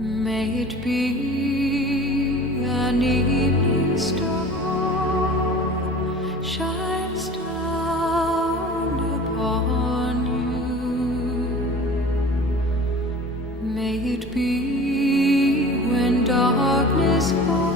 May it be an evening star shines down upon you. May it be when darkness falls.